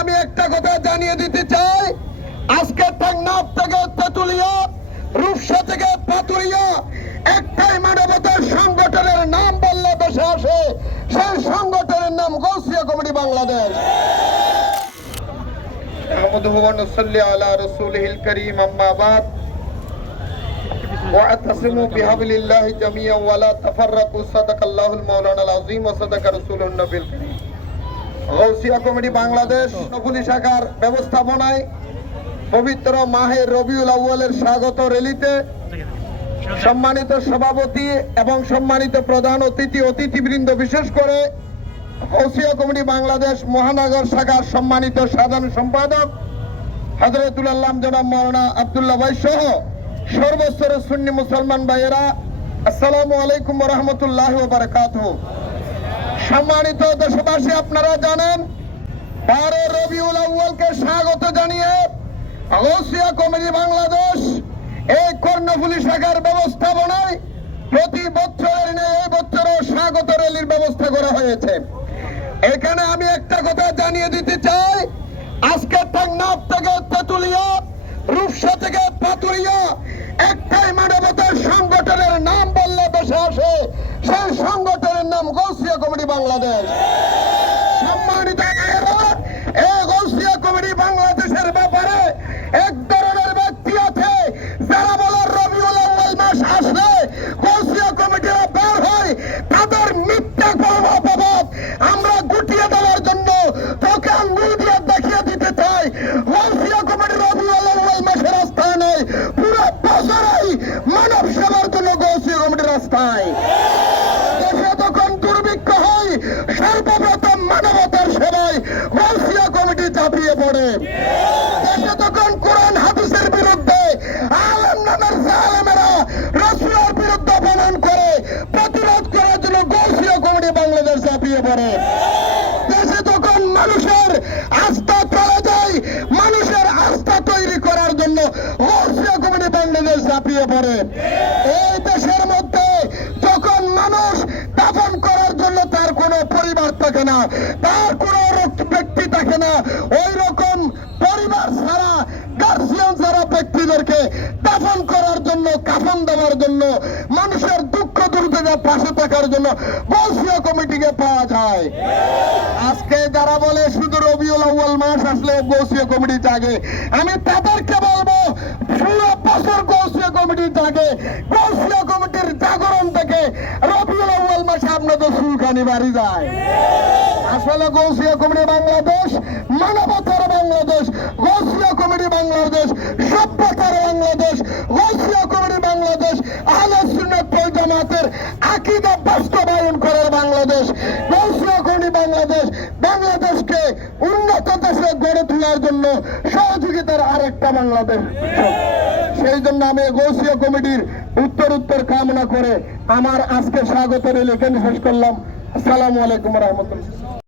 আমি একটা কথা জানিয়ে দিতে চাই আজকে টেকনাফ থেকে তেতুলিয়া রূপসা থেকে পাতুরিয়া একটাই মানবতার সংগঠনের নাম বললে দেশে আসে সেই সংগঠনের নাম গৌসিয়া কমিটি বাংলাদেশ نحمده ونصلي على رسوله الكريم أما بعد واعتصموا بحبل الله جميعا ولا تفرقوا صدق الله المولانا العظيم وصدق رسوله النبي الكريم গৌসিয়া কমিটি বাংলাদেশ নফুলি শাখার ব্যবস্থাপনায় পবিত্র মাহের রবিউল আউ্বালের স্বাগত র্যালিতে সম্মানিত সভাপতি এবং সম্মানিত প্রধান অতিথি অতিথিবৃন্দ, বিশেষ করে গৌসিয়া কমিটি বাংলাদেশ মহানগর শাখার সম্মানিত সাধারণ সম্পাদক হজরতুল আল্লাহ জনাব মৌলানা আবদুল্লাহ ভাই সহ সর্বস্তরের সুন্নি মুসলমান ভাইয়েরা, আসসালামু আলাইকুম রহমতুল্লাহ বারকাত সম্মানিত দেশবাসী, আপনারা জানেন বারো রবিউল আউ্বালকে স্বাগত জানিয়ে গৌসিয়া কমিটি বাংলাদেশ এই কর্ণফুলি শাখার ব্যবস্থাপনায় প্রতি বছরের নেই এই বছরও স্বাগত র্যালির ব্যবস্থা করা হয়েছে। এখানে আমি একটা কথা জানিয়ে দিতে চাই। আজকে টেকনাফ থেকে তেতুলিয়া, রূপসা থেকে পাতুরিয়া, একটাই মানবতার সংগঠনের নাম বললে দেশে আসে সেই সংগঠনের নাম গৌসিয়া কমিটি বাংলাদেশ। সম্মানিত এই কমিটি বাংলাদেশের ব্যাপারে এক ধরনের ব্যক্তি আছে, যারা বলে রবিউল মাস আসলে কমিটিরা বের হয়, তাদের মিথ্যা কোনো অপবাদ আমরা গুটিয়ে দেওয়ার জন্য তোকে আঙ্গুল দিয়ে দেখিয়ে দিতে চাই। গৌসিয়া কমিটি রবিউল আউ্বাল মাসের রাস্তায় পুরো বছরই মানব সেবার জন্য কমিটির রাস্তায়। পড়ে দেশে তখন মানুষের আস্থা চলে যায় মানুষের আস্থা তৈরি করার জন্য বাংলাদেশ ঝাঁপিয়ে পড়ে। এই দেশের মধ্যে মানুষ দাফন করার জন্য তার কোনো পরিবার থাকে না, তার কোনো ব্যক্তি থাকে না, ওই রকম পরিবার ছাড়া গার্জিয়ান ছাড়া ব্যক্তিদেরকে দাফন করার জন্য, কাফন দেওয়ার জন্য মানুষের পাশে থাকার জন্য বলসিয়া কমিটিকে পাওয়া যায়। আজকে যারা বলে শুধু রবিউল মাস আসলে গৌসিয়া কমিটি জাগে, আমি তাদেরকে বলব, পুরো বছর কমিটি কমিটির জাগরণ থেকে রবিউল আউ্বাল মাসে আপনাদের সুলখানি বাড়ি যায়। আসলে কমিটি বাংলাদেশ, মানবতার বাংলাদেশ গৌসিয়া কমিটি বাংলাদেশ সভ্যতার বাংলাদেশ গৌসিয়া কমিটি বাংলাদেশ আহলে সুন্নাত ওয়াল জামাতের আকীদা বাস্তবায়ন করার বাংলাদেশ গৌসিয়া বাংলাদেশ, বাংলাদেশকে উন্নত দেশে গড়ে তোলার জন্য সহযোগিতার আরেকটা বাংলাদেশ। সেই জন্য আমি গৌসীয় কমিটির উত্তর উত্তর কামনা করে আমার আজকে স্বাগত রেলে শেষ করলাম। আসসালামু আলাইকুম রহমতুল্লাহ।